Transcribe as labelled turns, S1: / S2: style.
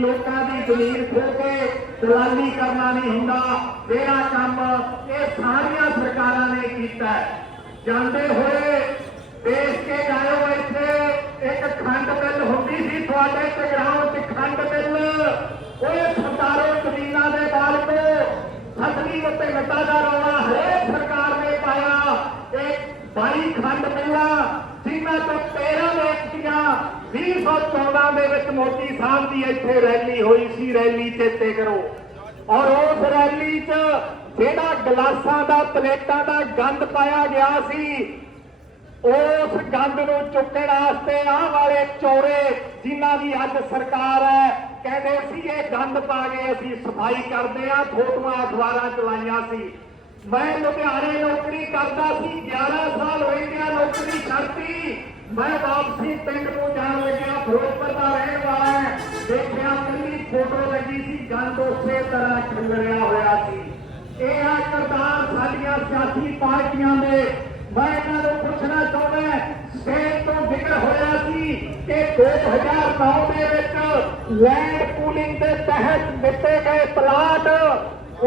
S1: ਲੋਕਾਂ ਦੀ ਜ਼ਮੀਨ ਖੋ ਕੇ ਦਲਾਲੀ ਕਰਨਾ ਨਹੀਂ ਹੁੰਦਾ। ਜਿਹੜਾ ਕੰਮ ਇਹ ਸਾਰੀਆਂ ਸਰਕਾਰਾਂ ਨੇ ਕੀਤਾ ਜਾਂਦੇ ਹੋਏ ਦੇਸ਼ ਕੇ ਜਾਇਓ ਇੱਥੇ, ਇੱਕ ਖੰਡ ਮਿੱਲ ਹੁੰਦੀ ਸੀ ਤੁਹਾਡੇ ਟਗਰਾਉਂ ਚ, ਖੰਡ ਮਿੱਲ। ਓਏ ਸਰਕਾਰੋ ਜ਼ਮੀਨਾਂ ਦੇ ਮਾਲਕੋ, ਸਤਵੀਂ ਉੱਤੇ ਲੱਟਾ ਦਾ ਰੌਲਾ ਹਰੇਕ ਸਰਕਾਰ ਨੇ ਪਾਇਆ। ਇਹ 22 ਖੰਡ ਮਿੱਲਾਂ, ਜਿਨ੍ਹਾਂ ਤੋਂ 13 ਵੇਚੀਆਂ 2014 ਦੇ ਵਿੱਚ ਮੋਦੀ ਸਾਹਿਬ ਦੀ ਇੱਥੇ ਰੈਲੀ ਹੋਈ ਸੀ, ਰੈਲੀ ਚੇਤੇ ਕਰੋ। ਔਰ ਉਸ ਰੈਲੀ 'ਚ ਜਿਹੜਾ ਗਲਾਸਾਂ ਦਾ, ਪਲੇਟਾਂ ਦਾ ਗੰਦ ਪਾਇਆ ਗਿਆ ਸੀ, ਉਸ ਗੰਦ ਨੂੰ ਚੁੱਕਣ ਵਾਸਤੇ ਆਹ ਵਾਲੇ ਚੋਰੇ ਜਿਨ੍ਹਾਂ ਦੀ ਅੱਜ ਸਰਕਾਰ ਹੈ, ਕਹਿੰਦੇ ਸੀ ਇਹ ਗੰਦ ਪਾ ਕੇ ਅਸੀਂ ਸਫ਼ਾਈ ਕਰਦੇ ਆ ਫੋਟੋਆਂ ਅਖਬਾਰਾਂ ਚ ਲਾਈਆਂ ਸੀ। ਮੈਂ ਲੁਧਿਆਣੇ ਨੌਕਰੀ ਕਰਦਾ ਸੀ 11 ਸਾਲ ਹੋਏ ਗਿਆ ਮੈਂ ਵਾਪਸੀ ਪਿੰਡ ਨੂੰ ਜਾਣ ਲੱਗਿਆ, ਫਿਰੋਜ਼ਪੁਰ ਦਾ ਰਹਿਣ ਵਾਲਾ ਹੈ। ਦੇਖਿਆ ਕੱਲੀ ਫੋਟੋ ਲੱਗੀ ਸੀ ਗੰਦ ਉਸੇ ਤਰ੍ਹਾਂ ਖਿਲਰਿਆ ਹੋਇਆ ਸੀ। ਇਹ ਆ ਕਰਤਾਰ ਸਾਡੀਆਂ ਸਿਆਸੀ ਪਾਰਟੀਆਂ ਦੇ। ਮੈਂ ਇਹਨਾਂ ਨੂੰ ਪੁੱਛਣਾ ਚਾਹੁੰਦਾ ਸਟੇਟ ਤੋਂ ਜ਼ਿਕਰ ਹੋਇਆ ਸੀ ਕਿ 2009 ਦੇ ਵਿੱਚ ਲੈਂਡ ਪੂਲਿੰਗ ਦੇ ਤਹਿਤ ਦਿੱਤੇ ਗਏ ਪਲਾਟ